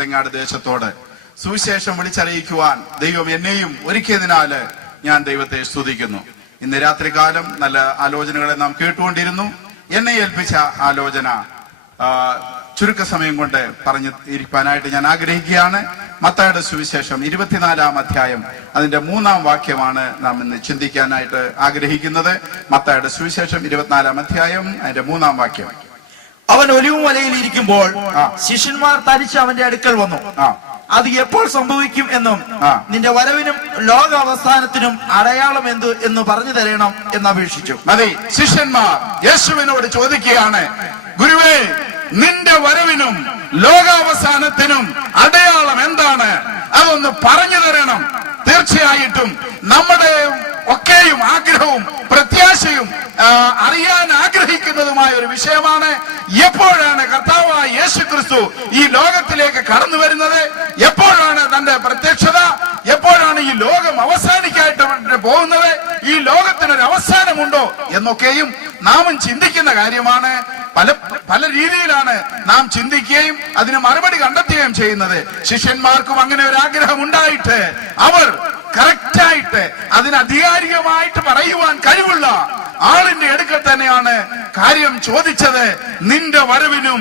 കുറുവലങ്ങാട് ദേശത്തോട് സുവിശേഷം വിളിച്ചറിയിക്കുവാൻ ദൈവം എന്നെയും ഒരുക്കിയതിനാല് ഞാൻ ദൈവത്തെ സ്തുതിക്കുന്നു. ഇന്ന് രാത്രികാലം നല്ല ആലോചനകളെ നാം കേട്ടുകൊണ്ടിരുന്നു. എന്നെ ഏൽപ്പിച്ച ആലോചന ചുരുക്ക സമയം കൊണ്ട് പറഞ്ഞു ഇരിക്കാനായിട്ട് ഞാൻ ആഗ്രഹിക്കുകയാണ്. മത്തായിയുടെ സുവിശേഷം 24-ാം അധ്യായം അതിന്റെ 3-ാം വാക്യമാണ് നാം ഇന്ന് ചിന്തിക്കാനായിട്ട് ആഗ്രഹിക്കുന്നത്. മത്തായിയുടെ സുവിശേഷം 24-ാം അധ്യായം അതിന്റെ 3-ാം വാക്യം. അവൻ ഒലിവുമലയിൽ ഇരിക്കുമ്പോൾ ശിഷ്യന്മാർ തനിച്ച് അവന്റെ അടുക്കൽ വന്നു. അത് എപ്പോൾ സംഭവിക്കും എന്നും നിന്റെ വരവിനും ലോക അവസാനത്തിനും അടയാളം എന്ന് പറഞ്ഞു തരണം എന്ന് അപേക്ഷിച്ചു. അതെ, ശിഷ്യന്മാർ യേശുവിനോട് ചോദിക്കുകയാണ്, ഗുരുവേ, നിന്റെ വരവിനും ലോകാവസാനത്തിനും അടയാളം എന്താണ്? അതൊന്ന് പറഞ്ഞു തരണം. തീർച്ചയായിട്ടും നമ്മുടെ ഒക്കെയും ആഗ്രഹവും പ്രത്യാശയും അറിയാൻ ആഗ്രഹിക്കുന്നതുമായ ഒരു വിഷയമാണ്. എപ്പോഴാണ് കർത്താവായ യേശു ക്രിസ്തു ഈ ലോകത്തിലേക്ക് കടന്നു വരുന്നത്? എപ്പോഴാണ് തന്റെ പ്രത്യക്ഷത? എപ്പോഴാണ് ഈ ലോകം അവസാനിക്കായിട്ട് പോകുന്നത്? ഈ ലോകത്തിനൊരു അവസാനമുണ്ടോ എന്നൊക്കെയും നാം ചിന്തിക്കുന്ന കാര്യമാണ്. പല രീതിയിലാണ് നാം ചിന്തിക്കുകയും അതിന് മറുപടി കണ്ടെത്തുകയും ചെയ്യുന്നത്. ശിഷ്യന്മാർക്കും അങ്ങനെ ഒരു ആഗ്രഹം ഉണ്ടായിട്ട് അവർ കറക്റ്റായിട്ട് അതിന് അധികാരികമായിട്ട് പറയുവാൻ കഴിവുള്ള ആളിന്റെ അടുക്കൽ തന്നെയാണ് കാര്യം ചോദിച്ചത്. നിന്റെ വരവിനും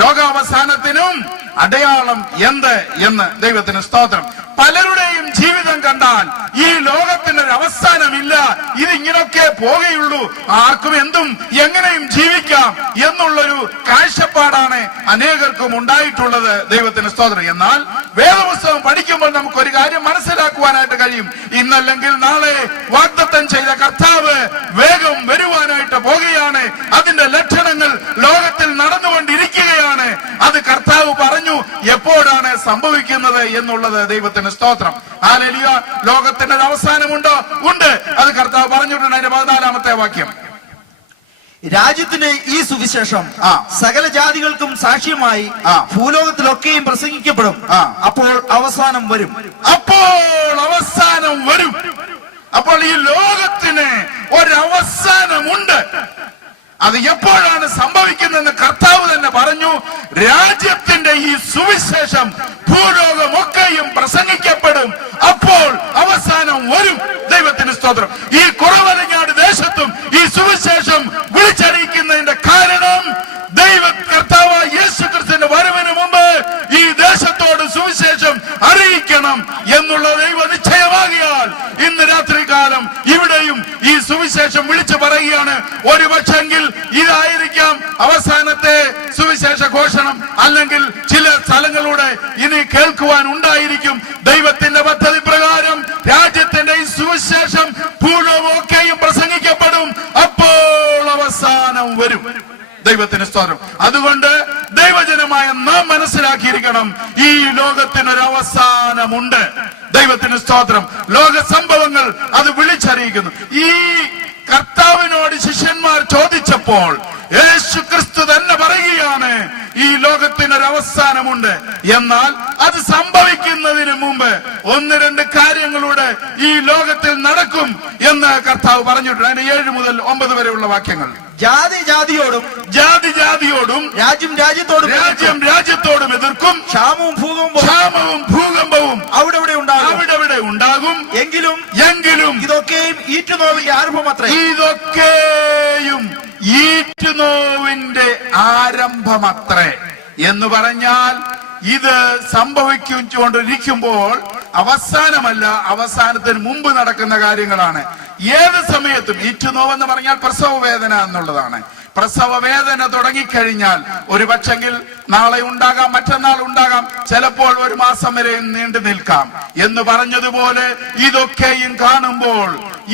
ലോകാവസാനത്തിനും അടയാളം എന്ത് എന്ന്. ദൈവത്തിന് സ്തോത്രം. പലരുടെയും ജീവിതം കണ്ടാൽ ഈ ലോകത്തിനൊരു അവസാനമില്ല, ഇതിങ്ങനൊക്കെ പോകുകയുള്ളൂ, ആർക്കും എന്തും എങ്ങനെയും ജീവിക്കാം എന്നുള്ളൊരു കാഴ്ചപ്പാടാണ് അനേകർക്കും ഉണ്ടായിട്ടുള്ളത്. ദൈവത്തിന് സ്തോത്രം. എന്നാൽ വേദപുസ്തകം പഠിക്കുമ്പോൾ നമുക്കൊരു കാര്യം മനസ്സിലാക്കുവാനായിട്ട് കഴിയും. ഇന്നല്ലെങ്കിൽ നാളെ വാഗ്ദത്തം ചെയ്ത കർത്താവ് വേഗം വരുവാനായിട്ട് പോകുകയാണ്. അതിന്റെ ലക്ഷണങ്ങൾ ലോകത്തിൽ നടന്നുകൊണ്ടിരിക്കുകയാണ്. അത് കർത്താവ് പറഞ്ഞു എപ്പോഴാണ് സംഭവിക്കുന്നത് എന്നുള്ളത്. ദൈവത്തിന് സ്തോത്രം. ഹല്ലേലൂയ. ലോകത്തിന്റെ അവസാനമുണ്ടോ? ഉണ്ട്. അത് കർത്താവ് പറഞ്ഞിട്ടുണ്ട്. അതിന്റെ 14-ാമത്തെ വാക്യം. രാജ്യത്തിന്റെ ഈ സുവിശേഷം സകല ജാതികൾക്കും സാക്ഷ്യമായി ഭൂലോകത്തിലൊക്കെയും പ്രസംഗിക്കപ്പെടും. അപ്പോൾ അവസാനം വരും. അപ്പോൾ അവസാനം വരും. അപ്പോൾ ഈ ലോകത്തിന് ഒരവസാനമുണ്ട്. അത് എപ്പോഴാണ് സംഭവിക്കുന്നതെന്ന് കർത്താവ് തന്നെ പറഞ്ഞു. രാജ്യത്തിന്റെ ഈ സുവിശേഷം ഭൂലോകമൊക്കെയും പ്രസംഗിക്കപ്പെടും. അപ്പോൾ അവസാനം വരും. ദൈവത്തിന് സ്തോത്രം. ഈ കുറവലങ്ങാട് ദേശത്തും ഈ സുവിശേഷം വിളിച്ചറിയിക്കുന്നതിന്റെ കാരണം കർത്താവ് യേശുക്രിസ്തുവിന്റെ വരവിന് മുമ്പ് ഈ ദേശത്തോട് സുവിശേഷം അറിയിക്കണം എന്നുള്ള ദൈവ നിശ്ചയമാകിയാൽ ഇന്ന് രാത്രികാലം ഇവിടെയും ഈ സുവിശേഷം വിളിച്ചു പറയുകയാണ്. ഒരു പക്ഷെങ്കിൽ ഇതായിരിക്കാം അവസാനത്തെ സുവിശേഷ ഘോഷണം, അല്ലെങ്കിൽ ചില സ്ഥലങ്ങളുടെ ഇനി കേൾക്കുവാൻ ഉണ്ടായിരിക്കും. ദൈവത്തിന്റെ പദ്ധതി പ്രകാരം രാജ്യത്തിന്റെ ഈ സുവിശേഷം ഭൂലോകമൊക്കെയും പ്രസംഗിക്കപ്പെടും. അപ്പോൾ അവസാനം വരും. ദൈവത്തിന് സ്തോത്രം. അതുകൊണ്ട് ദൈവജനമായ നാം മനസ്സിലാക്കിയിരിക്കണം, ഈ ലോകത്തിനൊരു അവസാനമുണ്ട്. ദൈവത്തിന് സ്തോത്രം. ലോക സംഭവങ്ങൾ അത് വിളിച്ചറിയിക്കുന്നു. ഈ കർത്താവിനോട് ശിഷ്യന്മാർ ചോദിച്ചപ്പോൾ യേശു ക്രിസ്തു തന്നെ പറയുകയാണ്, ഈ ലോകത്തിനൊരു അവസാനമുണ്ട്. എന്നാൽ അത് സംഭവിക്കുന്നതിന് മുമ്പ് 1-2 കാര്യങ്ങളുടെ ഈ ലോകത്തിൽ നടക്കും എന്ന് കർത്താവ് പറഞ്ഞിട്ടുണ്ട്. അതിന്റെ 7 മുതൽ 9 വരെയുള്ള വാക്യങ്ങൾ. ജാതി ജാതിയോടും രാജ്യം രാജ്യത്തോടും എതിർക്കും. ക്ഷാമവും ഭൂകമ്പവും അവിടെ ഉണ്ടാകും. എങ്കിലും ഇതൊക്കെയും ഈറ്റുനോവിന്റെ ആരംഭമത്രേ. ഇതൊക്കെയും ഈറ്റുനോവിന്റെ ആരംഭമത്രേ എന്ന് പറഞ്ഞാൽ ഇത് സംഭവിച്ചുകൊണ്ടിരിക്കുമ്പോൾ അവസാനമല്ല, അവസാനത്തിന് മുമ്പ് നടക്കുന്ന കാര്യങ്ങളാണ്. ഏത് സമയത്തും ഈറ്റുനോവെന്ന് പറഞ്ഞാൽ പ്രസവ വേദന എന്നുള്ളതാണ്. പ്രസവ വേദന തുടങ്ങിക്കഴിഞ്ഞാൽ ഒരു പക്ഷെങ്കിൽ നാളെ ഉണ്ടാകാം, മറ്റന്നാൾ ഉണ്ടാകാം, ചിലപ്പോൾ 1 മാസം വരെ നീണ്ടു നിൽക്കാം എന്ന് പറഞ്ഞതുപോലെ ഇതൊക്കെയും കാണുമ്പോൾ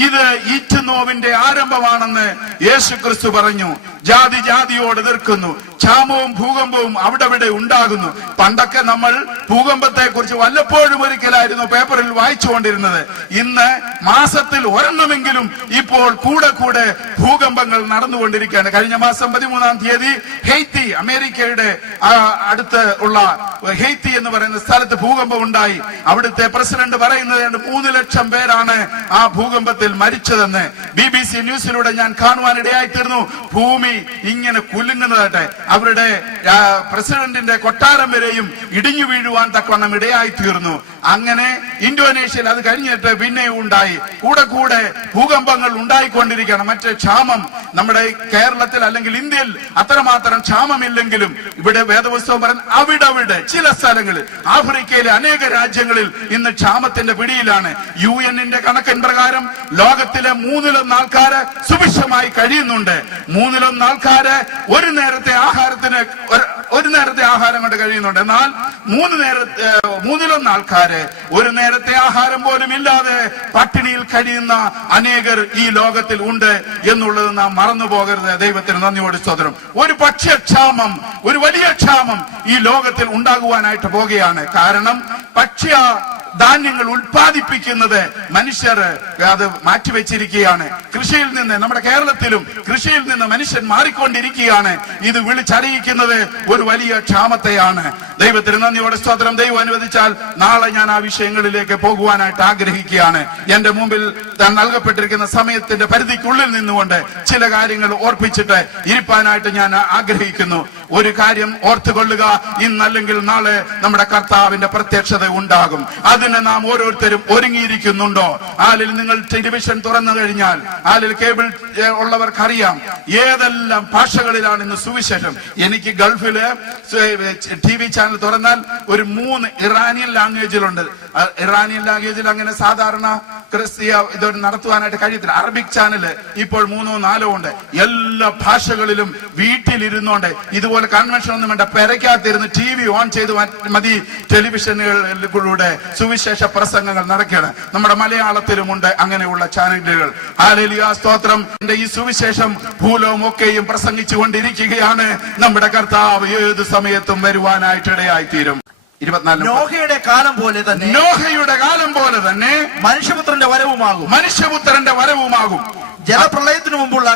ഇത് ഈറ്റുനോവിന്റെ ആരംഭമാണെന്ന് യേശു ക്രിസ്തു പറഞ്ഞു. ജാതി ജാതിയോട് എതിർക്കുന്നു. ക്ഷാമവും ഭൂകമ്പവും അവിടെ ഉണ്ടാകുന്നു. പണ്ടൊക്കെ നമ്മൾ ഭൂകമ്പത്തെ കുറിച്ച് വല്ലപ്പോഴും ഒരിക്കലായിരുന്നു പേപ്പറിൽ വായിച്ചുകൊണ്ടിരുന്നത്. ഇന്ന് മാസത്തിൽ 1 ഇപ്പോൾ കൂടെ ഭൂകമ്പങ്ങൾ നടന്നുകൊണ്ടിരിക്കുകയാണ്. കഴിഞ്ഞ മാസം 13-ാം തീയതി ഹെയ്ത്തി, അമേരിക്കയുടെ അടുത്ത് ഉള്ള ഹെയ്ത്തി എന്ന് പറയുന്ന സ്ഥലത്ത് ഭൂകമ്പം ഉണ്ടായി. അവിടുത്തെ പ്രസിഡന്റ് പറയുന്നത് 3 ലക്ഷം പേരാണ് ആ ഭൂകമ്പത്തിൽ ലോകത്തിൽ മരിച്ചതെന്ന് BBC ന്യൂസിലൂടെ ഞാൻ കാണുവാനിടയായി തീർന്നു. ഭൂമി ഇങ്ങനെ കുലുങ്ങുന്നതായിട്ട് അവരുടെ പ്രസിഡന്റിന്റെ കൊട്ടാരം വരെയും ഇടിഞ്ഞു വീഴുവാൻ തക്കവണ്ണം ഇടയായി തീർന്നു. അങ്ങനെ ഇന്തോനേഷ്യയിൽ അത് കഴിഞ്ഞിട്ട് പിന്നെയും ഉണ്ടായി. കൂടെ കൂടെ ഭൂകമ്പങ്ങൾ ഉണ്ടായിക്കൊണ്ടിരിക്കണം. മറ്റേ ക്ഷാമം നമ്മുടെ കേരളത്തിൽ അല്ലെങ്കിൽ ഇന്ത്യയിൽ അത്രമാത്രം ക്ഷാമമില്ലെങ്കിലും ഇവിടെ വേദപുസ്തകം പറയുന്ന അവിടെ ചില സ്ഥലങ്ങളിൽ ആഫ്രിക്കയിലെ അനേക രാജ്യങ്ങളിൽ ഇന്ന് ക്ഷാമത്തിന്റെ പിടിയിലാണ്. UN-ന്റെ കണക്കിൻ പ്രകാരം ലോകത്തിലെ 1/3 ആൾക്കാര് സുഭിക്ഷമായി കഴിയുന്നുണ്ട്. 1/3 ആൾക്കാര് ഒരു നേരത്തെ ആഹാരം കൊണ്ട് കഴിയുന്നുണ്ട്. എന്നാൽ 1/3 ആൾക്കാര് ഒരു നേരത്തെ ആഹാരം പോലും ഇല്ലാതെ പട്ടിണിയിൽ കഴിയുന്ന അനേകർ ഈ ലോകത്തിൽ ഉണ്ട് എന്നുള്ളത് നാം മറന്നു പോകരുത്. ദൈവത്തിന് നന്ദിയോട് സ്തോത്രം. ഒരു ഭക്ഷ്യക്ഷാമം, ഒരു വലിയ ക്ഷാമം ഈ ലോകത്തിൽ ഉണ്ടാകുവാനായിട്ട് പോകുകയാണ്. കാരണം ഭക്ഷ്യ ധാന്യങ്ങൾ ഉൽപ്പാദിപ്പിക്കുന്നത് മനുഷ്യർ അത് മാറ്റിവെച്ചിരിക്കുകയാണ്. കൃഷിയിൽ നിന്ന്, നമ്മുടെ കേരളത്തിലും കൃഷിയിൽ നിന്ന് മനുഷ്യൻ മാറിക്കൊണ്ടിരിക്കുകയാണ്. ഇത് വിളിച്ചറിയിക്കുന്നത് ഒരു വലിയ ക്ഷാമത്തെയാണ്. ദൈവത്തിന് നന്ദിയോടെ സ്തോത്രം. ദൈവം അനുവദിച്ചാൽ നാളെ ഞാൻ ആ വിഷയങ്ങളിലേക്ക് പോകുവാനായിട്ട് ആഗ്രഹിക്കുകയാണ്. എന്റെ മുമ്പിൽ നൽകപ്പെട്ടിരിക്കുന്ന സമയത്തിന്റെ പരിധിക്കുള്ളിൽ നിന്നുകൊണ്ട് ചില കാര്യങ്ങൾ ഓർപ്പിച്ചിട്ട് ഇരിപ്പാനായിട്ട് ഞാൻ ആഗ്രഹിക്കുന്നു. ഒരു കാര്യം ഓർത്തുകൊള്ളുക, ഇന്നല്ലെങ്കിൽ നാളെ നമ്മുടെ കർത്താവിന്റെ പ്രത്യക്ഷത ഉണ്ടാകും. അതിന് നാം ഓരോരുത്തരും ഒരുങ്ങിയിരിക്കുന്നുണ്ടോ? ആലിൽ നിങ്ങൾ ടെലിവിഷൻ തുറന്നു കഴിഞ്ഞാൽ, ആലിൽ കേബിൾ ഉള്ളവർക്കറിയാം ഏതെല്ലാം ഭാഷകളിലാണ് ഇന്ന് സുവിശേഷം. എനിക്ക് ഗൾഫില് TV ചാനൽ തുറന്നാൽ ഒരു 3 ഇറാനിയൻ ലാംഗ്വേജിലുണ്ട്. ഇറാനിയൻ ലാംഗ്വേജിൽ അങ്ങനെ സാധാരണ ക്രിസ്തീയ ഇതൊരു നടത്തുവാനായിട്ട് കഴിയത്തില്ല. അറബിക് ചാനല് ഇപ്പോൾ 3ഓ 4ഓ ഉണ്ട്. എല്ലാ ഭാഷകളിലും വീട്ടിലിരുന്നോണ്ട് ഇതുപോലെ കൺവെൻഷൻ ഒന്നും വേണ്ട, പെരയ്ക്കകത്തിരുന്ന് TV ഓൺ ചെയ്ത് മതി ടെലിവിഷനുകളിലൂടെ സുവിശേഷ പ്രസംഗങ്ങൾ നടക്കുകയാണ്. നമ്മുടെ മലയാളത്തിലുമുണ്ട് അങ്ങനെയുള്ള ചാനലുകൾ. ഹല്ലേലൂയ, സ്തോത്രം. ഈ സുവിശേഷം ഭൂലോകമൊക്കെയും പ്രസംഗിച്ചു കൊണ്ടിരിക്കുകയാണ്. നമ്മുടെ കർത്താവ് ഏത് സമയത്തും വരുവാനായിട്ട് ഇടയായിത്തീരും. 24 നോഹയുടെ കാലം പോലെ തന്നെ മനുഷ്യപുത്രന്റെ വരവുമാകും. ജലപ്രളയത്തിന് മുമ്പുള്ള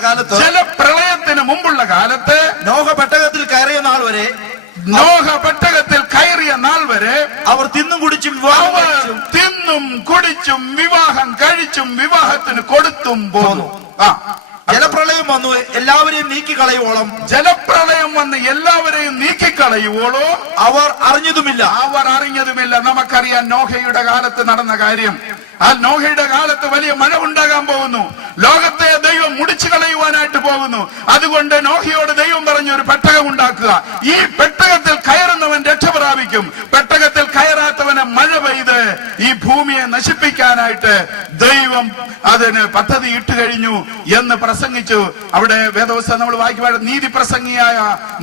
കാലത്ത് നോഹ പെട്ടകത്തിൽ കയറിയ നാൾ വരെ അവർ തിന്നും കുടിച്ചും വിവാഹം കഴിച്ചും വിവാഹത്തിന് കൊടുത്തും പോന്നു. ജലപ്രളയം വന്ന് എല്ലാവരെയും നീക്കിക്കളയുവോളോ അവർ അറിഞ്ഞതുമില്ല. നമുക്കറിയാം നോഹയുടെ കാലത്ത് നടന്ന കാര്യം. ആ നോഹയുടെ കാലത്ത് വലിയ മഴ ഉണ്ടാകാൻ പോകുന്നു. ലോകത്തെ ദൈവം മുടിച്ചു കളയുവാനായിട്ട് പോകുന്നു. അതുകൊണ്ട് നോഹയോട് ദൈവം പറഞ്ഞു, ഒരു പെട്ടകം ഉണ്ടാക്കുക. ഈ പെട്ടകത്തിൽ കയറുന്നവൻ രക്ഷ പ്രാപിക്കും. പെട്ടകത്തിൽ കയറാത്തവനെ മഴ പെയ്ത് ഈ ഭൂമിയെ നശിപ്പിക്കാനായിട്ട് ദൈവം അതിന് പദ്ധതി ഇട്ട് കഴിഞ്ഞു എന്ന് പ്രസംഗിച്ചു. അവിടെ വേദപുസ്തകം നമ്മൾ വായിക്കുമ്പോൾ നീതി പ്രസംഗിയായ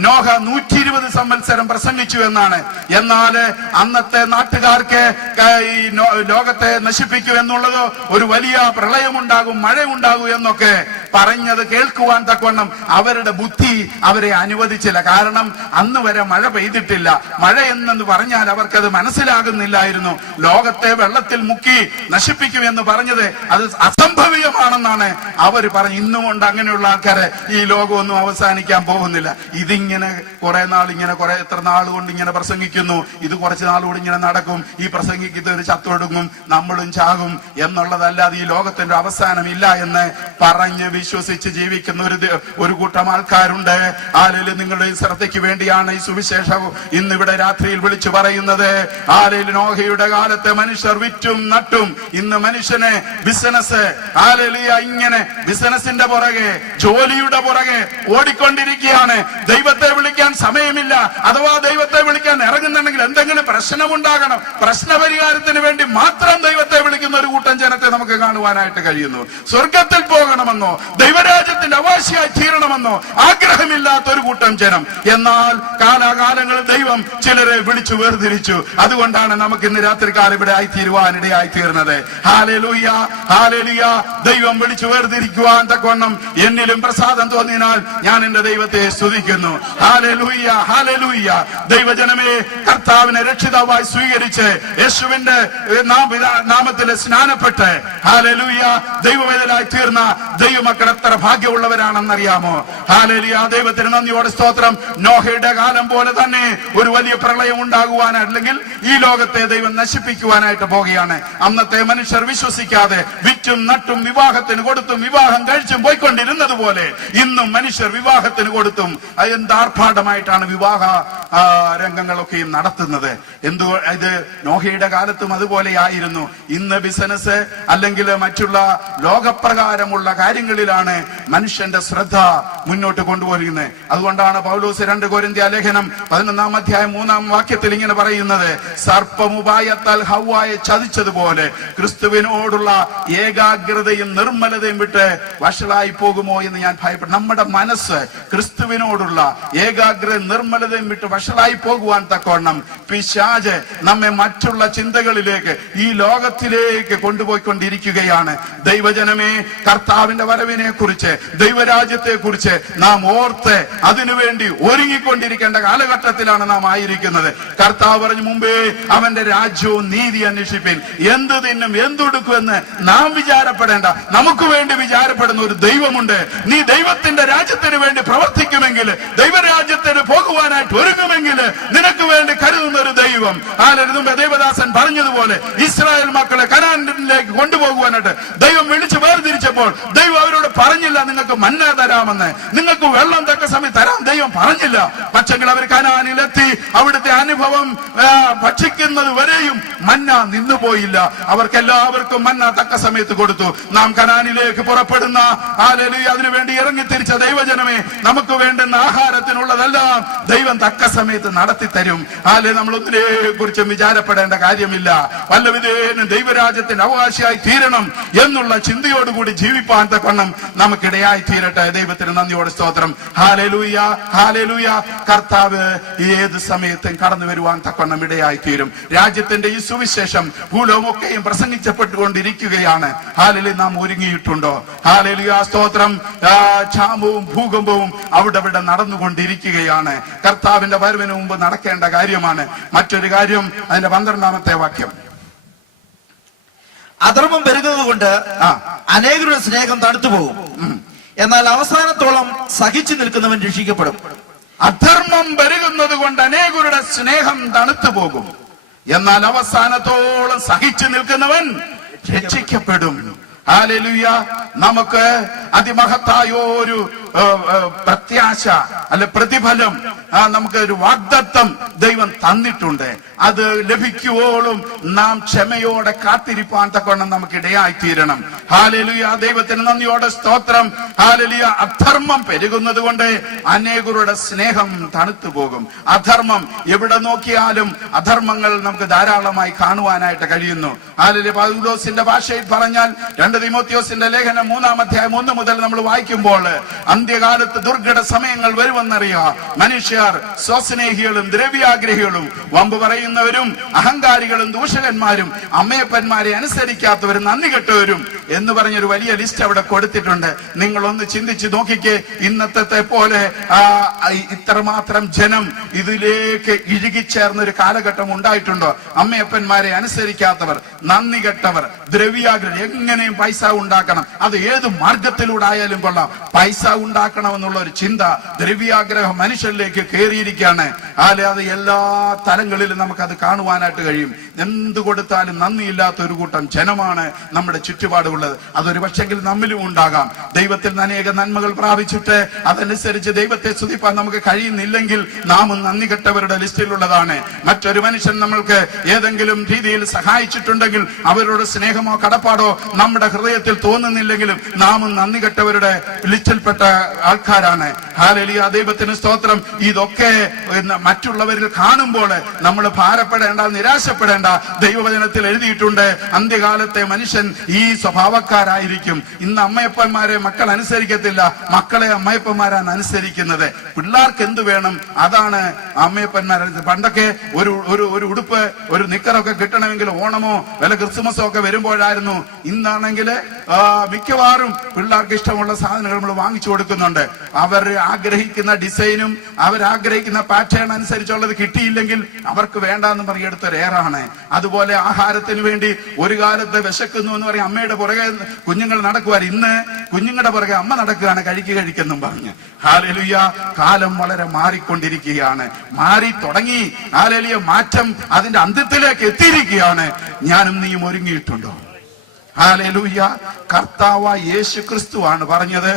നോഹ 120 സംവത്സരം പ്രസംഗിച്ചു എന്നാണ്. എന്നാൽ അന്നത്തെ നാട്ടുകാർക്ക് ഈ ലോകത്തെ നശിപ്പിക്കും എന്നുള്ളതോ, ഒരു വലിയ പ്രളയമുണ്ടാകും, മഴയുണ്ടാകും എന്നൊക്കെ പറഞ്ഞത് കേൾക്കുവാൻ തക്കവണ്ണം അവരുടെ ബുദ്ധി അവരെ അനുവദിച്ചില്ല. കാരണം അന്ന് വരെ മഴ പെയ്തിട്ടില്ല. മഴ എന്നു പറഞ്ഞാൽ അവർക്കത് മനസ്സിലാകുന്നില്ലായിരുന്നു. ലോകത്തെ വെള്ളത്തിൽ മുക്കി നശിപ്പിക്കും എന്ന് പറഞ്ഞത് അത് അസംഭവ്യമാണെന്നാണ് അവർ പറഞ്ഞു. ഇന്നുമുണ്ട് അങ്ങനെയുള്ള ആൾക്കാരെ. ഈ ലോകമൊന്നും അവസാനിക്കാൻ പോകുന്നില്ല. ഇതിങ്ങനെ എത്ര നാളുകൊണ്ട് ഇങ്ങനെ പ്രസംഗിക്കുന്നു, ഇത് കുറച്ച് നാളുകൂടി ഇങ്ങനെ നടക്കും, ഈ പ്രസംഗിക്കുന്നവർ ചത്തൊടുങ്ങും, നമ്മളും ചാകും എന്നുള്ളതല്ലാതെ ഈ ലോകത്തിന്റെ അവസാനം ഇല്ല എന്ന് പറഞ്ഞ് വിശ്വസിച്ച് ജീവിക്കുന്ന ഒരു കൂട്ടം ആൾക്കാരുണ്ട്. ആലയിൽ നിങ്ങളുടെ ശ്രദ്ധയ്ക്ക് വേണ്ടിയാണ് ഈ സുവിശേഷവും ഇന്നിവിടെ രാത്രിയിൽ വിളിച്ചു പറയുന്നത്. ആലയിൽ നോഹയുടെ കാലത്തെ മനുഷ്യർ വിറ്റും നട്ടും ഇന്ന് മനുഷ്യനെ ബിസിനസ് ഇങ്ങനെ ബിസിനസിന്റെ പുറകെ, ജോലിയുടെ പുറകെ ഓടിക്കൊണ്ടിരിക്കുകയാണ്. ദൈവത്തെ വിളിക്കാൻ സമയമില്ല. അഥവാ ദൈവത്തെ വിളിക്കാൻ ഇറങ്ങുന്നുണ്ടെങ്കിൽ എന്തെങ്കിലും പ്രശ്നമുണ്ടാകണം. പ്രശ്നപരിഹാരത്തിന് വേണ്ടി മാത്രം ദൈവത്തെ വിളിക്കുന്ന ഒരു കൂട്ടം ജനത്തെ നമുക്ക് കാണുവാനായിട്ട് കഴിയുന്നു. സ്വർഗത്തിൽ പോകണമെന്നോ ദൈവരാജ്യത്തിന്റെ അവകാശിയായി തീരണമെന്നോ ആഗ്രഹമില്ലാത്ത ഒരു കൂട്ടം ജനം. എന്നാൽ കാലാകാലങ്ങളിൽ ദൈവം ചിലരെ വിളിച്ചു വേർതിരിച്ചു. അതുകൊണ്ടാണ് നമുക്ക് ഇന്ന് രാത്രികാലം ഇവിടെ ആയിത്തീരുവാനിടയായി തീർന്നത്. Hallelujah, hallelujah. ദൈവം ദൈവം വിളിച്ചു വേർതിരിക്കുവാൻ തക്കവണ്ണം എന്നിലും പ്രസാദം തോന്നിയാൽ ഞാൻ എന്റെ ദൈവത്തെ സ്തുതിക്കുന്നു. Hallelujah, hallelujah. ദൈവജനമേ, കർത്താവിനെ രക്ഷിതാവായി സ്വീകരിച്ച് യേശുവിന്റെ നാമത്തിൽ സ്നാനപ്പെട്ട് ഹല്ലേലൂയ ദൈവവേദനായി തീർന്ന ദൈവമക്കൾ എത്ര ഭാഗ്യമുള്ളവരാണെന്നറിയാമോ? ഹല്ലേലൂയ. ദൈവത്തിന് നന്ദിയോടെ സ്തോത്രം. നോഹയുടെ കാലം പോലെ തന്നെ ഒരു വലിയ പ്രളയം ഉണ്ടാകുവാനായിട്ട്, അല്ലെങ്കിൽ ഈ ലോകത്തെ ദൈവം നശിപ്പിക്കുവാനായിട്ട് പോകുകയാണ്. അന്നത്തെ മനുഷ്യർ വിശ്വസിക്കാതെ വിറ്റും നട്ടും വിവാഹത്തിന് കൊടുത്തും വിവാഹം കഴിച്ചും പോയിക്കൊണ്ടിരുന്നത് പോലെ ഇന്നും മനുഷ്യർ വിവാഹത്തിന് കൊടുത്തും എന്ത് ആർഭാടമായിട്ടാണ് വിവാഹ രംഗങ്ങളൊക്കെയും നടത്തുന്നത്. ഇത് നോഹയുടെ കാലത്തും അതുപോലെയായിരുന്നു. ഇന്ന് ബിസിനസ് അല്ലെങ്കിൽ മറ്റുള്ള ലോകപ്രകാരമുള്ള കാര്യങ്ങളിലാണ് മനുഷ്യന്റെ ശ്രദ്ധ മുന്നോട്ട് കൊണ്ടുപോകുന്നത്. അതുകൊണ്ടാണ് പൗലോസ് 2 കൊരിന്ത്യ ലേഖനം 11 അധ്യായം 3 വാക്യത്തിൽ ഇങ്ങനെ പറയുന്നത്, സർപ്പമുപായത്താൽ ഹവ്വായെ ചതിച്ചതുപോലെ ക്രിസ്തുവിനോടുള്ള ഏകാഗ്രതയും നിർമ്മലതയും വിട്ട് വഷളായി പോകുമോ എന്ന് ഞാൻ ഭയപ്പെടും. നമ്മുടെ മനസ്സ് ക്രിസ്തുവിനോടുള്ള ഏകാഗ്രതയും നിർമ്മലതയും വിട്ട് വഷളായി പോകുവാൻ തക്കവണ്ണം പിശാച് നമ്മെ മറ്റുള്ള ചിന്തകളിലേക്ക്, ഈ ലോകത്തിലേക്ക് കൊണ്ടുപോയിക്കൊണ്ടിരിക്കുകയാണ്. ദൈവജനമേ, കർത്താവിന്റെ വരവിനെ കുറിച്ച്, ദൈവരാജ്യത്തെ കുറിച്ച് നാം ഓർത്ത് അതിനുവേണ്ടി ഒരുങ്ങിക്കൊണ്ടിരിക്കേണ്ട കാലഘട്ടത്തിലാണ് നാം ആയിരിക്കുന്നത്. കർത്താവ് പറഞ്ഞു, മുമ്പേ അവന്റെ രാജ്യവും നീതി അന്വേഷിപ്പിൻ, എന്ത് തിന്നും എന്തൊടുക്കുമെന്ന് നാം വിചാരപ്പെടേണ്ട, നമുക്ക് വേണ്ടി വിചാരപ്പെടുന്ന ഒരു ദൈവമുണ്ട്. നീ ദൈവത്തിന്റെ രാജ്യത്തിന് വേണ്ടി പ്രവർത്തിക്കുമെങ്കിൽ, ദൈവരാജ്യത്തിന് പോകുവാനായിട്ട് ഒരുങ്ങുമെങ്കിൽ നിനക്ക് വേണ്ടി കരുതുന്ന ഒരു ദൈവം. ദേവദാസൻ പറഞ്ഞതുപോലെ ഇസ്രായേൽ മക്കളെ കനാനിലേക്ക് കൊണ്ടുപോകുവാനായിട്ട് ദൈവം വിളിച്ചു വേർതിരിച്ചപ്പോൾ ദൈവം അവരോട് പറഞ്ഞില്ല നിങ്ങൾക്ക് മന്ന തരാമെന്ന്, നിങ്ങൾക്ക് വെള്ളം തക്ക സമയത്ത് തരാം ദൈവം പറഞ്ഞില്ല. പക്ഷെങ്കിൽ അവർ കനാനിലെത്തി അവിടുത്തെ അനുഭവം ഭക്ഷിക്കുന്നത് വരെയും മന്ന നിന്നുപോയില്ല. അവർക്കെല്ലാവർക്കും മന്ന തക്ക സമയത്ത് കൊടുത്തു. നാം കനാനിലേക്ക് പുറപ്പെടുന്ന അതിനുവേണ്ടി ഇറങ്ങിത്തിരിച്ച ദൈവജനമേ, നമുക്ക് വേണ്ടുന്ന ആഹാരത്തിനുള്ളതെല്ലാം ദൈവം തക്ക സമയത്ത് നടത്തി തരും. നമ്മൾ ഒന്നിനെ കുറിച്ചും വിചാരപ്പെടേണ്ട കാര്യമില്ല. വല്ലവിധേനും ദൈവരാജ്യത്തിന്റെ അവകാശിയായി തീരണം എന്നുള്ള ചിന്തയോടുകൂടി ജീവിപ്പാൻ തക്കവണ്ണം നമുക്കിടയായി തീരട്ടെ. ദൈവത്തിന് നന്ദിയോടെ സ്തോത്രം. Hallelujah, hallelujah. കർത്താവ് ഏത് സമയത്തും കടന്നു വരുവാൻ തക്കവണ്ണം ഇടയായി തീരും. രാജ്യത്തിന്റെ ഈ സുവിശേഷം ഭൂലോകമൊക്കെയും പ്രസംഗിക്കപ്പെട്ടുകൊണ്ടിരിക്കുകയാണ്. ഹല്ലേലൂയ. നാം ഒരുങ്ങിയിട്ടുണ്ടോ? ഹല്ലേലൂയ, സ്തോത്രം. ക്ഷാമവും ഭൂകമ്പവും അവിടെ നടന്നുകൊണ്ടിരിക്കുകയാണ്. കർത്താവിന്റെ വരവിന് മുമ്പ് നടക്കേണ്ട കാര്യമാണ്. മറ്റൊരു കാര്യം, അതിന്റെ 12-ാമത്തെ വാക്യം, അധർമ്മം പെരുകുന്നത് കൊണ്ട് അനേകരുടെ സ്നേഹം തണുത്തു പോകും, എന്നാൽ അവസാനത്തോളം സഹിച്ചു നിൽക്കുന്നവൻ രക്ഷിക്കപ്പെടും. അധർമ്മം പെരുകുന്നത് കൊണ്ട് അനേകരുടെ സ്നേഹം തണുത്തു പോകും, എന്നാൽ അവസാനത്തോളം സഹിച്ചു നിൽക്കുന്നവൻ രക്ഷിക്കപ്പെടും. ഹല്ലേലൂയ. നമുക്ക് അതിമഹത്തായ ഒരു പ്രത്യാശ അല്ലെ പ്രതിഫലം, നമുക്ക് ഒരു വാഗ്ദത്തം ദൈവം തന്നിട്ടുണ്ട്. അത് ലഭിക്കുവോളും നാം ക്ഷമയോടെ കാത്തിരിപ്പാൻ തക്കവണ്ണം നമുക്ക് ഇടയായി തീരണം. ഹല്ലേലൂയ. ദൈവത്തിന് നന്ദിയോടെ സ്തോത്രം. ഹല്ലേലൂയ. അധർമ്മം പെരുകുന്നത് കൊണ്ട് അനേകരുടെ സ്നേഹം തണുത്തു പോകും. അധർമ്മം എവിടെ നോക്കിയാലും അധർമ്മങ്ങൾ നമുക്ക് ധാരാളമായി കാണുവാനായിട്ട് കഴിയുന്നു. ഹല്ലേലൂയ. പൗലോസിന്റെ ഭാഷയിൽ പറഞ്ഞാൽ 2 തീമോഥെയോസിന്റെ ലേഖനം 3 അധ്യായം 1 മുതൽ നമ്മൾ വായിക്കുമ്പോൾ, അന്ത്യകാലത്ത് ദുർഘട സമയങ്ങൾ വരുമെന്നറിയാം. മനുഷ്യർ സ്വസ്നേഹികളും ദ്രവ്യാഗ്രഹികളും വമ്പ് പറയുന്നവരും അഹങ്കാരികളും ദൂഷകന്മാരും അമ്മയപ്പന്മാരെ അനുസരിക്കാത്തവരും നന്ദി കെട്ടവരും എന്ന് പറഞ്ഞൊരു വലിയ ലിസ്റ്റ് അവിടെ കൊടുത്തിട്ടുണ്ട്. നിങ്ങളൊന്ന് ചിന്തിച്ച് നോക്കിക്കേ, ഇന്നത്തെ പോലെ ഇത്രമാത്രം ജനം ഇതിലേക്ക് ഇഴുകിച്ചേർന്നൊരു കാലഘട്ടം ഉണ്ടായിട്ടുണ്ടോ? അമ്മയപ്പന്മാരെ അനുസരിക്കാത്തവർ, നന്ദി കെട്ടവർ, ദ്രവ്യാഗ്രഹം, എങ്ങനെയും പൈസ ഉണ്ടാക്കണം, അത് ഏത് മാർഗത്തിലൂടെ ആയാലും കൊള്ളാം, പൈസ ഉണ്ടാക്കണമെന്നുള്ള ഒരു ചിന്ത, ദ്രവ്യാഗ്രഹം മനുഷ്യരിലേക്ക് കയറിയിരിക്കുകയാണ്. അത് എല്ലാ തലങ്ങളിലും നമുക്കത് കാണുവാനായിട്ട് കഴിയും. എന്ത് കൊടുത്താലും നന്ദിയില്ലാത്ത ഒരു കൂട്ടം ജനമാണ് നമ്മുടെ ചുറ്റുപാടുള്ളത്. അതൊരു പക്ഷെങ്കിൽ നമ്മിലും ഉണ്ടാകാം. ദൈവത്തിൽ അനേക നന്മകൾ പ്രാപിച്ചിട്ട് അതനുസരിച്ച് ദൈവത്തെ സ്തുതിപ്പാൻ നമുക്ക് കഴിയുന്നില്ലെങ്കിൽ നാമും നന്ദി കെട്ടവരുടെ ലിസ്റ്റിലുള്ളതാണ്. മറ്റൊരു മനുഷ്യൻ നമ്മൾക്ക് ഏതെങ്കിലും രീതിയിൽ സഹായിച്ചിട്ടുണ്ടെങ്കിൽ അവരോട് സ്നേഹമോ കടപ്പാടോ നമ്മുടെ ഹൃദയത്തിൽ തോന്നുന്നില്ലെങ്കിലും നാമും നന്ദി കെട്ടവരുടെ ലിസ്റ്റിൽപ്പെട്ട ആൾക്കാരാണ്. ഹല്ലേലൂയ. ദൈവത്തിന് സ്തോത്രം. ഇതൊക്കെ മറ്റുള്ളവരിൽ കാണുമ്പോൾ നമ്മൾ ഭാരപ്പെടേണ്ട, നിരാശപ്പെടേണ്ട. ദൈവവചനത്തിൽ എഴുതിയിട്ടുണ്ട്, അന്ത്യകാലത്തെ മനുഷ്യൻ ഈ സ്വഭാവക്കാരായിരിക്കും. ഇന്ന് അമ്മയപ്പന്മാരെ മക്കൾ അനുസരിക്കത്തില്ല, മക്കളെ അമ്മയപ്പന്മാരാണ് അനുസരിക്കുന്നത്. പിള്ളേർക്ക് എന്ത് വേണം അതാണ് അമ്മയപ്പന്മാർ. പണ്ടൊക്കെ ഒരു ഉടുപ്പ്, ഒരു നിക്കറൊക്കെ കിട്ടണമെങ്കിൽ ഓണമോ വല്ല ക്രിസ്മസോ ഒക്കെ വരുമ്പോഴായിരുന്നു. ഇന്നാണെങ്കിൽ മിക്കവാറും പിള്ളേർക്ക് ഇഷ്ടമുള്ള സാധനങ്ങൾ നമ്മൾ വാങ്ങിച്ചു കൊടുക്കുന്നുണ്ട്. അവർ ആഗ്രഹിക്കുന്ന ഡിസൈനും അവരാഗ്രഹിക്കുന്ന പാറ്റേൺ അനുസരിച്ചുള്ളത് കിട്ടിയില്ലെങ്കിൽ അവർക്ക് വേണ്ടാന്ന് പറഞ്ഞെടുത്തൊരു ഏറാണ്. അതുപോലെ ആഹാരത്തിന് വേണ്ടി ഒരു കാലത്ത് വിശക്കുന്നു എന്ന് പറയും അമ്മയുടെ പുറകെ കുഞ്ഞുങ്ങൾ നടക്കുവാൻ, ഇന്ന് കുഞ്ഞുങ്ങളുടെ പുറകെ അമ്മ നടക്കുകയാണ് കഴിക്കെന്നും പറഞ്ഞ്. ഹല്ലേലൂയ. കാലം വളരെ മാറിക്കൊണ്ടിരിക്കുകയാണ്, മാറി തുടങ്ങി. ഹല്ലേലൂയ. മാറ്റം അതിന്റെ അന്ത്യത്തിലേക്ക് എത്തിയിരിക്കുകയാണ്. ഞാനും നീയും ഒരുങ്ങിയിട്ടുണ്ടോ? ഹല്ലേലൂയ. കർത്താവായ യേശു ക്രിസ്തുവാണ് പറഞ്ഞത്,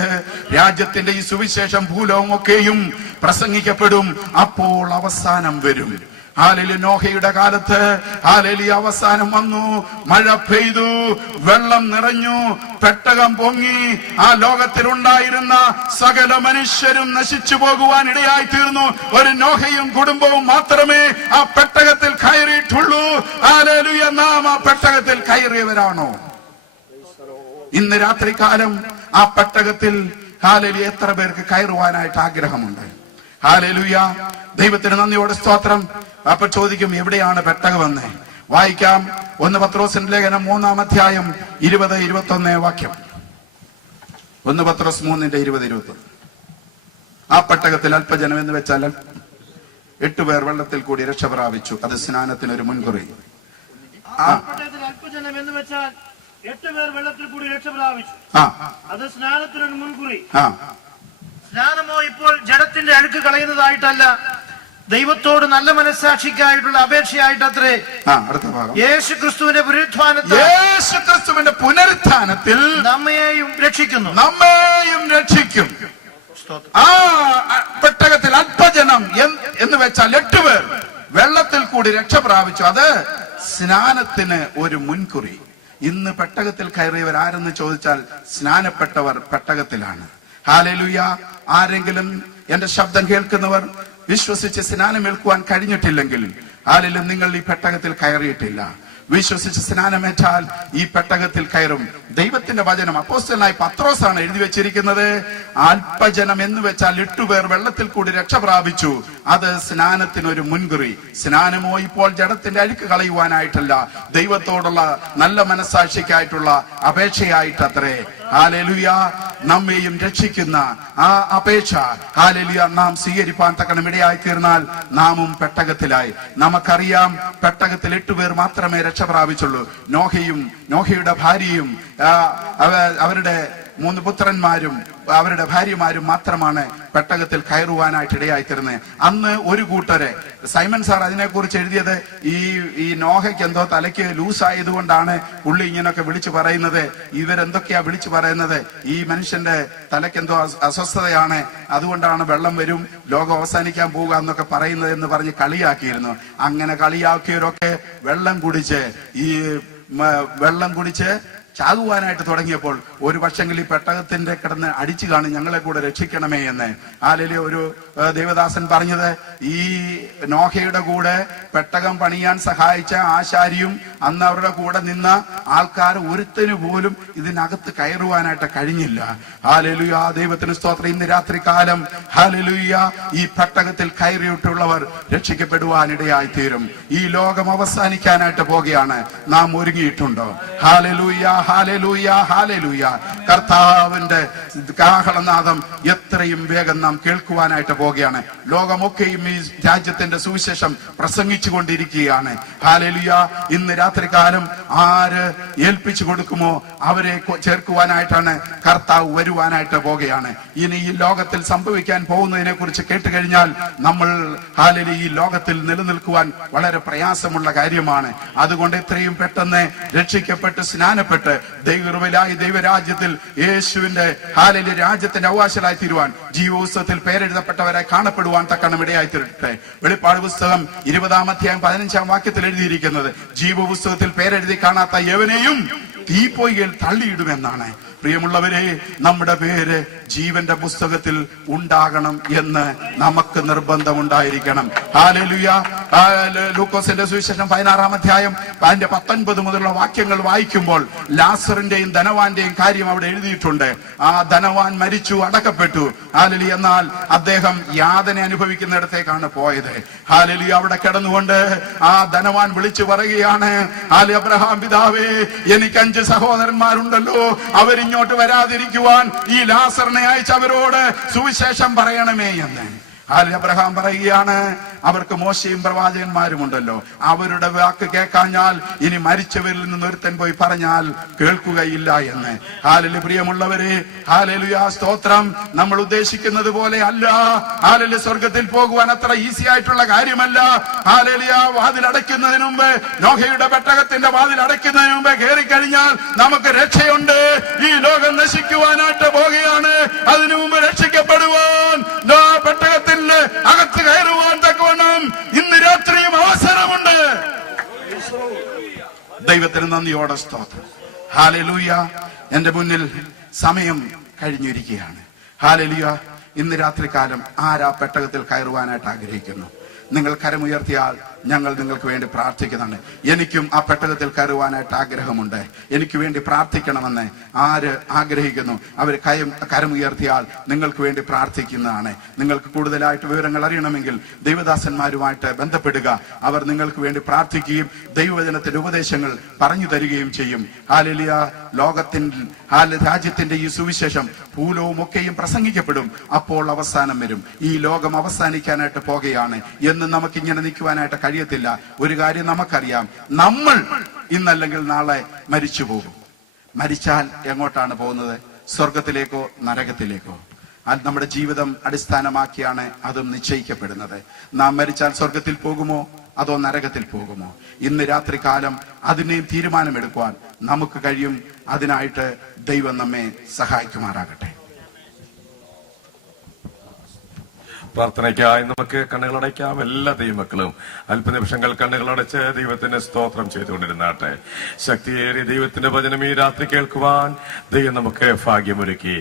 രാജ്യത്തിന്റെ ഈ സുവിശേഷം ഭൂലോകമൊക്കെയും പ്രസംഗിക്കപ്പെടും, അപ്പോൾ അവസാനം വരും. ഹല്ലേലൂയ. നോഹയുടെ കാലത്ത് ഹല്ലേലൂയ അവസാനം വന്നു. മഴ പെയ്തു, വെള്ളം നിറഞ്ഞു, പെട്ടകം പൊങ്ങി. ആ ലോകത്തിലുണ്ടായിരുന്ന സകല മനുഷ്യരും നശിച്ചു പോകുവാൻ ഇടയായി തീർന്നു. ഒരു നോഹയും കുടുംബവും മാത്രമേ ആ പെട്ടകത്തിൽ കയറിയിട്ടുള്ളൂ. ഹല്ലേലൂയ. നാം ആ പെട്ടകത്തിൽ കയറിയവരാണോ? ഇന്ന് രാത്രികാലം ആ പെട്ടകത്തിൽ ഹല്ലേലൂയ എത്ര പേർക്ക് കയറുവാനായിട്ട് ആഗ്രഹമുണ്ട്? ഹല്ലേലൂയ. ദൈവത്തിന് നന്ദിയോടെ സ്തോത്രം. അപ്പോൾ ചോദിക്കും, എവിടെയാണ് പെട്ടകമെന്ന്? വായിക്കാം. 1 പത്രോസിന്റെ ലേഖനം 3-ാം അധ്യായം 20-21 വാക്യം. 1 പത്രോസ് 3:20-21. ആ പെട്ടകത്തിൽ അല്പജനം എന്ന് വെച്ചാൽ 8 പേർ വെള്ളത്തിൽ കൂടി രക്ഷ പ്രാപിച്ചു. അത് സ്നാനത്തിനൊരു മുൻകുറി. അല്പജനം എന്ന് വെച്ചാൽ 8 പേർ വെള്ളത്തിൽ കൂടി രക്ഷ പ്രാപിച്ചു. അത് സ്നാനത്തിനൊരു മുൻകുറി. സ്നാനമോ ഇപ്പോൾ ജഡത്തിന്റെ അഴുക്ക് കളയുന്നതായിട്ടല്ല, ദൈവത്തോട് നല്ല മനസ്സാക്ഷിക്കായിട്ടുള്ള അപേക്ഷയായിട്ടത്രേ. യേശു ക്രിസ്തുവിന്റെ പുനരുത്ഥാനത്തിൽ നമ്മയെയും രക്ഷിക്കുന്നു. ആ പെട്ടകത്തിൽ അല്പജനം എന്ന് വെച്ചാൽ 8 പേർ വെള്ളത്തിൽ കൂടി രക്ഷ പ്രാപിച്ചു. അത് സ്നാനത്തിന് ഒരു മുൻകുറി. ഇന്ന് പെട്ടകത്തിൽ കയറിയവർ ആരെന്ന് ചോദിച്ചാൽ സ്നാനപ്പെട്ടവർ പെട്ടകത്തിലാണ്. ഹല്ലേലൂയ. ആരെങ്കിലും എന്റെ ശബ്ദം കേൾക്കുന്നവർ വിശ്വസിച്ച് സ്നാനമേൽക്കുവാൻ കഴിഞ്ഞിട്ടില്ലെങ്കിൽ ഹല്ലേലൂയ, നിങ്ങൾ ഈ പെട്ടകത്തിൽ കയറിയിട്ടില്ല. വിശ്വസിച്ച് സ്നാനമേറ്റാൽ ഈ പെട്ടകത്തിൽ കയറും. ദൈവത്തിന്റെ വചനം അപ്പോസ്തലനായ പത്രോസാണ് എഴുതി വെച്ചിരിക്കുന്നത്. അല്പജനം എന്ന് വെച്ചാൽ 8 പേർ വെള്ളത്തിൽ കൂടി രക്ഷ പ്രാപിച്ചു. അത് സ്നാനത്തിനൊരു മുൻകുറി. സ്നാനമോ ഇപ്പോൾ ജഡത്തിന്റെ അഴുക്ക് കളയുവാനായിട്ടല്ല, ദൈവത്തോടുള്ള നല്ല മനസ്സാക്ഷിക്കായിട്ടുള്ള അപേക്ഷയായിട്ടത്രേ. ഹല്ലേലൂയ. നമ്മെയും രക്ഷിക്കുന്ന ആ അപേക്ഷ ഹല്ലേലൂയ നാം സ്വീകരിപ്പാൻ തക്കണം ഇടയായി തീർന്നാൽ നാമും പെട്ടകത്തിലായി. നമുക്കറിയാം, പെട്ടകത്തിൽ 8 പേർ മാത്രമേ രക്ഷ പ്രാപിച്ചുള്ളൂ. നോഹയും നോഹയുടെ ഭാര്യയും അവരുടെ 3 പുത്രന്മാരും അവരുടെ ഭാര്യമാരും മാത്രമാണ് പെട്ടകത്തിൽ കയറുവാനായിട്ട് ഇടയായിത്തീർന്നത്. അന്ന് ഒരു കൂട്ടര്, സൈമൺ സാർ അതിനെക്കുറിച്ച് എഴുതിയത്, ഈ നോഹയ്ക്ക് എന്തോ തലയ്ക്ക് ലൂസ് ആയതുകൊണ്ടാണ് പുള്ളി ഇങ്ങനൊക്കെ വിളിച്ചു പറയുന്നത്. ഇവരെന്തൊക്കെയാ വിളിച്ചു പറയുന്നത്? ഈ മനുഷ്യന്റെ തലയ്ക്കെന്തോ അസ്വസ്ഥതയാണ്, അതുകൊണ്ടാണ് വെള്ളം വരും, ലോകം അവസാനിക്കാൻ പോവുക എന്നൊക്കെ പറയുന്നത് എന്ന് പറഞ്ഞ് കളിയാക്കിയിരുന്നു. അങ്ങനെ കളിയാക്കിയവരൊക്കെ വെള്ളം കുടിച്ച് ചാകുവാനായിട്ട് തുടങ്ങിയപ്പോൾ ഒരു പക്ഷെങ്കിൽ ഈ പെട്ടകത്തിന്റെ കിടന്ന് അടിച്ചു കാണും, ഞങ്ങളെ കൂടെ രക്ഷിക്കണമേ എന്ന്. ആലിലെ ഒരു ദേവദാസൻ പറഞ്ഞത്, ഈ നോഹയുടെ കൂടെ പെട്ടകം പണിയാൻ സഹായിച്ച ആശാരിയും അന്ന് അവരുടെ കൂടെ നിന്ന ആൾക്കാർ ഒരുത്തന് പോലും ഇതിനകത്ത് കയറുവാനായിട്ട് കഴിഞ്ഞില്ല. ഹല്ലേലൂയ. ദൈവത്തിന് സ്തോത്രം. ഇന്ന് രാത്രി കാലം ഹല്ലേലൂയ ഈ പെട്ടകത്തിൽ കയറിയിട്ടുള്ളവർ രക്ഷിക്കപ്പെടുവാനിടയായി തീരും. ഈ ലോകം അവസാനിക്കാനായിട്ട് പോകുകയാണ്. നാം ഒരുങ്ങിയിട്ടുണ്ടോ? Hallelujah, hallelujah, hallelujah. കർത്താവിന്റെ കാഹളനാദം എത്രയും വേഗം നാം കേൾക്കുവാനായിട്ട് പോകുകയാണ്. ലോകമൊക്കെയും ഈ രാജ്യത്തിന്റെ സുവിശേഷം പ്രസംഗിച്ചു കൊണ്ടിരിക്കുകയാണ്. ഹല്ലേലൂയ. ഇന്ന് രാത്രികാലം ആര് ഏൽപ്പിച്ചു കൊടുക്കുമോ അവരെ ചേർക്കുവാനായിട്ടാണ് കർത്താവ് വരുവാനായിട്ട് പോകുകയാണ്. ഇനി ഈ ലോകത്തിൽ സംഭവിക്കാൻ പോകുന്നതിനെ കുറിച്ച് കേട്ട് കഴിഞ്ഞാൽ നമ്മൾ ഹല്ലേലൂയ ഈ ലോകത്തിൽ നിലനിൽക്കുവാൻ വളരെ പ്രയാസമുള്ള കാര്യമാണ്. അതുകൊണ്ട് എത്രയും പെട്ടെന്ന് രക്ഷിക്കപ്പെട്ട് സ്നാനപ്പെട്ട് ദൈവകൃപയിലായി ദൈവരാജ്യത്തിൽ യേശുവിന്റെ ഹല്ലേലൂയ രാജ്യത്തിന്റെ അവകാശികളായി തീരുവാൻ, ജീവപുസ്തകത്തിൽ പേരെഴുതപ്പെട്ടവരായി കാണപ്പെടുവാൻ തക്കണം ഇടയായി തീരട്ടെ. വെളിപ്പാട് പുസ്തകം 20-ാം അധ്യായം 15-ാം വാക്യത്തിൽ എഴുതിയിരിക്കുന്നത്, ജീവപുസ്തകത്തിൽ പേരെഴുതി കാണാത്ത യവനെയും തീപ്പൊയ്കയിൽ തള്ളിയിടുമെന്നാണ്. പ്രിയമുള്ളവരെ, നമ്മുടെ പേര് ജീവന്റെ പുസ്തകത്തിൽ ഉണ്ടാകണം എന്ന് നമുക്ക് നിർബന്ധമുണ്ടായിരിക്കണം. ഹല്ലേലൂയ. ലൂക്കോസിന്റെ സുവിശേഷം 16-ാം അധ്യായം അതിന്റെ 19 മുതലുള്ള വാക്യങ്ങൾ വായിക്കുമ്പോൾ ലാസറിന്റെയും ധനവാന്റെയും കാര്യം അവിടെ എഴുതിയിട്ടുണ്ട്. ആ ധനവാൻ മരിച്ചു, അടക്കപ്പെട്ടു. ഹല്ലേലൂയ. എന്നാൽ അദ്ദേഹം യാതന അനുഭവിക്കുന്നിടത്തേക്കാണ് പോയത്. ഹല്ലേലൂയ. അവിടെ കിടന്നുകൊണ്ട് ആ ധനവാൻ വിളിച്ചു പറയുകയാണ്, അബ്രഹാം പിതാവേ, എനിക്ക് 5 സഹോദരന്മാരുണ്ടല്ലോ, അവരിങ്ങോട്ട് വരാതിരിക്കുവാൻ ഈ ലാസറിനെ അയച്ച് അവരോട് സുവിശേഷം പറയണമേ എന്ന്. അബ്രഹാം പറയുകയാണ്, അവർക്ക് മോശയും പ്രവാചകന്മാരും ഉണ്ടല്ലോ, അവരുടെ വാക്ക് കേൾക്കാഞ്ഞാൽ ഇനി മരിച്ചവരിൽ നിന്ന് ഒരുത്തൻ പോയി പറഞ്ഞാൽ കേൾക്കുകയില്ല എന്ന്. ഹല്ലേലൂയ. പ്രിയമുള്ളവരെ, ഹല്ലേലൂയ, സ്തോത്രം. നമ്മൾ ഉദ്ദേശിക്കുന്നത് പോലെ അല്ല. ഹല്ലേലൂയ. സ്വർഗത്തിൽ പോകുവാൻ അത്ര ഈസി ആയിട്ടുള്ള കാര്യമല്ല. ഹല്ലേലൂയ. വാതിൽ അടയ്ക്കുന്നതിന് മുമ്പ്, നോഹയുടെ പെട്ടകത്തിന്റെ വാതിൽ അടയ്ക്കുന്നതിന് മുമ്പ് കയറി കഴിഞ്ഞാൽ നമുക്ക് രക്ഷയുണ്ട്. ഈ ലോകം നശിക്കുവാനായിട്ട് പോകുകയാണ്. അതിനു മുമ്പ് രക്ഷിക്കപ്പെടുവാൻ, പെട്ടകത്തിന്റെ അകത്ത് കയറുവാൻ തക്കവണ്ണം ഇന്ന് രാത്രിയും അവസരമുണ്ട്. ദൈവത്തിന് നന്ദിയോടെ സ്തോത്രം. ഹല്ലേലൂയ. എന്റെ മുന്നിൽ സമയം കഴിഞ്ഞിരിക്കുകയാണ്. ഹല്ലേലൂയ. ഇന്ന് രാത്രികാലം ആരാ പെട്ടകത്തിൽ കയറുവാനായിട്ട് ആഗ്രഹിക്കുന്നു? നിങ്ങൾ കരമുയർത്തിയാൽ ഞങ്ങൾ നിങ്ങൾക്ക് വേണ്ടി പ്രാർത്ഥിക്കുന്നതാണ്. എനിക്കും ആ പെട്ടകത്തിൽ കയറുവാനായിട്ട് ആഗ്രഹമുണ്ട്. എനിക്ക് വേണ്ടി പ്രാർത്ഥിക്കണമെന്ന് ആര് ആഗ്രഹിക്കുന്നു അവർ കരമുയർത്തിയാൽ നിങ്ങൾക്ക് വേണ്ടി പ്രാർത്ഥിക്കുന്നതാണ്. നിങ്ങൾക്ക് കൂടുതലായിട്ട് വിവരങ്ങൾ അറിയണമെങ്കിൽ ദൈവദാസന്മാരുമായിട്ട് ബന്ധപ്പെടുക. അവർ നിങ്ങൾക്ക് വേണ്ടി പ്രാർത്ഥിക്കുകയും ദൈവവചനത്തിന്റെ ഉപദേശങ്ങൾ പറഞ്ഞു തരികയും ചെയ്യും. ഹല്ലേലൂയ. രാജ്യത്തിന്റെ ഈ സുവിശേഷം ഭൂലോകം ഒക്കെയും പ്രസംഗിക്കപ്പെടും. അപ്പോൾ അവസാനം വരും. ഈ ലോകം അവസാനിക്കാനായിട്ട് പോകുകയാണ് എന്ന് നമുക്കിങ്ങനെ നിൽക്കുവാനായിട്ട് കഴിയത്തില്ല. ഒരു കാര്യം നമുക്കറിയാം, നമ്മൾ ഇന്നല്ലെങ്കിൽ നാളെ മരിച്ചു പോകും. മരിച്ചാൽ എങ്ങോട്ടാണ് പോകുന്നത്? സ്വർഗത്തിലേക്കോ നരകത്തിലേക്കോ? അത് നമ്മുടെ ജീവിതം അടിസ്ഥാനമാക്കിയാണ് അതും നിശ്ചയിക്കപ്പെടുന്നത്. നാം മരിച്ചാൽ സ്വർഗത്തിൽ പോകുമോ അതോ നരകത്തിൽ പോകുമോ? ഇന്ന് രാത്രി കാലം അതിനെയും തീരുമാനമെടുക്കുവാൻ നമുക്ക് കഴിയും. അതിനായിട്ട് ദൈവം നമ്മെ സഹായിക്കുമാറാകട്ടെ. പ്രാർത്ഥനയ്ക്കായി നമുക്ക് കണ്ണുകളടയ്ക്കാം. എല്ലാ ദൈവമക്കളും അല്പനിമിഷങ്ങൾ കണ്ണുകളടച്ച് ദൈവത്തിന് സ്തോത്രം ചെയ്തുകൊണ്ടിരുന്നാട്ടെ. ശക്തിയേറിയ ദൈവത്തിന്റെ വചനം ഈ രാത്രി കേൾക്കുവാൻ ദൈവം നമുക്ക് ഭാഗ്യമൊരുക്കി.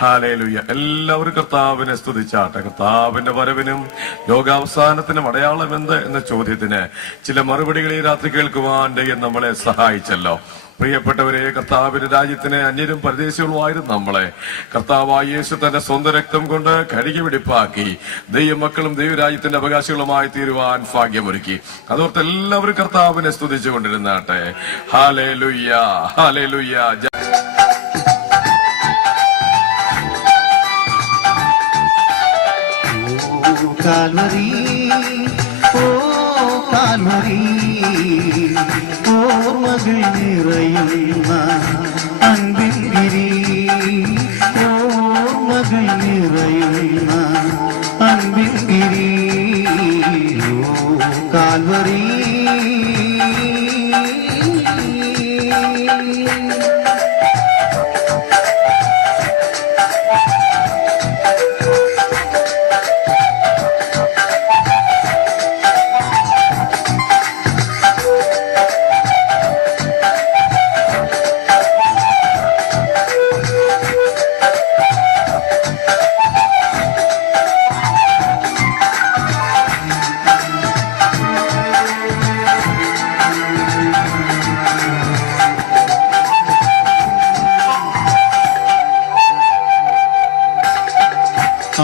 ഹല്ലേലൂയ. എല്ലാവരും കർത്താവിനെ സ്തുതിച്ചാട്ടെ. കർത്താവിന്റെ വരവിനും ലോകാവസാനത്തിനും അടയാളമെന്ത് എന്ന ചോദ്യത്തിന് ചില മറുപടികൾ ഈ രാത്രി കേൾക്കുവാൻ ദൈവം നമ്മളെ സഹായിച്ചല്ലോ. പ്രിയപ്പെട്ടവരെ, കർത്താവിന്റെ രാജ്യത്തിന് അന്യരും പരദേശികളുമായിരുന്നു നമ്മളെ കർത്താവായ യേശു തന്റെ സ്വന്തം രക്തം കൊണ്ട് കഴുകി വെടിപ്പാക്കി ദൈവമക്കളും ദൈവരാജ്യത്തിന്റെ അവകാശികളുമായി തീരുവാൻ ഭാഗ്യമൊരുക്കി. അതോർത്ത് എല്ലാവരും കർത്താവിനെ സ്തുതിച്ചുകൊണ്ടിരുന്നാട്ടെ. Hallelujah, hallelujah. കാൽവരി, ഓ കാൽവരി, ഓർമ്മകൾ നിറയുന്ന അൻപിൻ ഗിരി, ഓർമ്മകൾ നിറയുന്ന അൻപിൻ ഗിരി, ഓ കാൽവരി.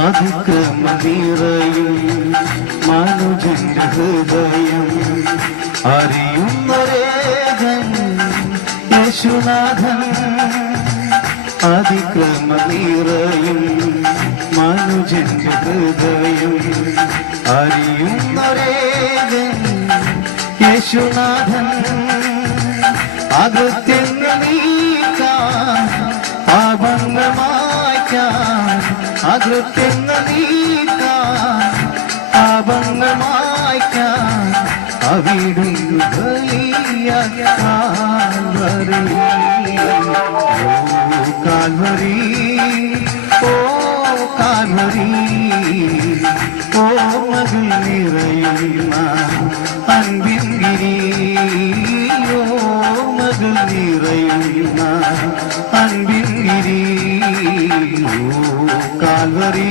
അതിക്രമനിറയും മനുജന്റെ ഹൃദയം അറിയുന്നരേകൻ യേശുനാഥൻ. അതിക്രമനിറയും മനുജന്റെ ഹൃദയം അറിയുന്നരേകൻ യേശുനാഥൻ. അകൃത്യങ്ങൾ നീക്കാൻ, പാപങ്ങൾ മായ്ക്കാൻ, അകൃത്യങ്ങൾ നീക്കാൻ, പാപങ്ങൾ മായ്ക്കാൻ അവിടുന്ന് ബലിയായി കാൽവരി, ഓ കാൽവരി, ഓർമ്മകൾ നിറയുന്ന അൻപിൻ ഗിരി, ഓർമ്മകൾ നിറയുന്ന അൻപിൻ ഗിരി. കാൽവരി ഓ കാൽവരി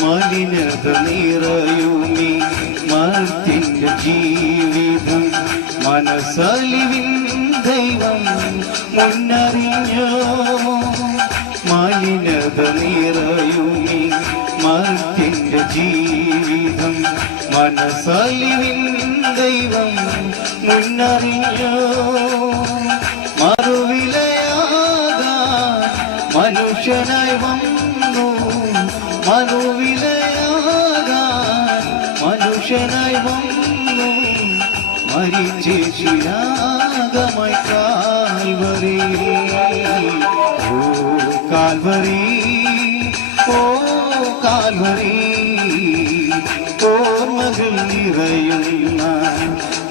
മലിനത നിറയുമീ മർത്യന്റെ ജീവിതം മനസ്സലിവിൻ ദൈവം മുന്നറിഞ്ഞോ മലിനത നിറയുമീ മർത്യന്റെ ജീവിതം മനസ്സലിവിൻ ദൈവം മുന്നറിഞ്ഞോ മറുവിലയാകാൻ മനുഷ്യനായി വന്നു മനുവിലയാകാൻ മനുഷ്യനായി വന്നു മരിച്ചേശുയാഗമായി കാൽവരി ഓ കാൽവരി ഓ കാൽവരി ഓർമ്മകൾ നിറയുന്ന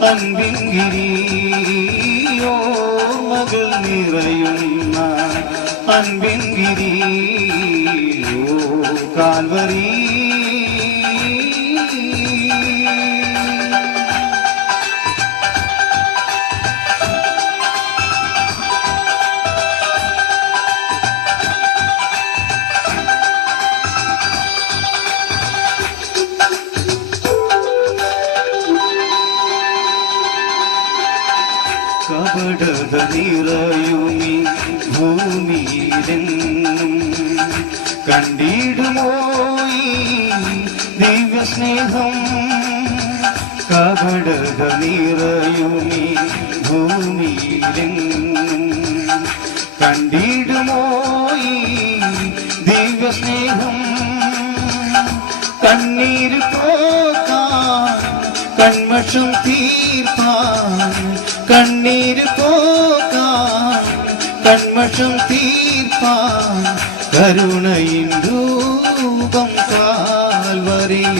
അൻപിൻ ഗിരി ഓർമ്മകൾ നിറയുന്ന അൻപിൻ ഗിരി ഓ കാൽവരി കപടത നിറയുമീ ഭൂമിയിലെന്നും കണ്ടിടുമോ ഈ ദിവ്യസ്നേഹം കപടത നിറയുമീ ഭൂമിയിലെന്നും കണ്ടിടുമോ ഈ ദിവ്യസ്നേഹം കണ്ണീര് പോകാൻ കൺമഷം തീർപ്പാൻ കണ്ണീര് പോകാൻ കൺമഷം തീർപ്പാൻ കരുണയിൻ രൂപം കാൽവരിയിൽ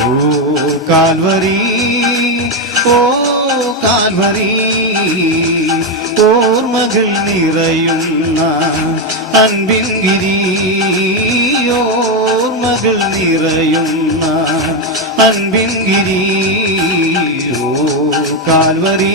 ഓ കാൽവരി ഓ കാൽവരി ഓർമ്മകൾ നിറയുന്ന അൻപിൻ ഗിരി ഓർമ്മകൾ നിറയുന്ന അൻപിൻ ഗിരി ഓ കാൽവരി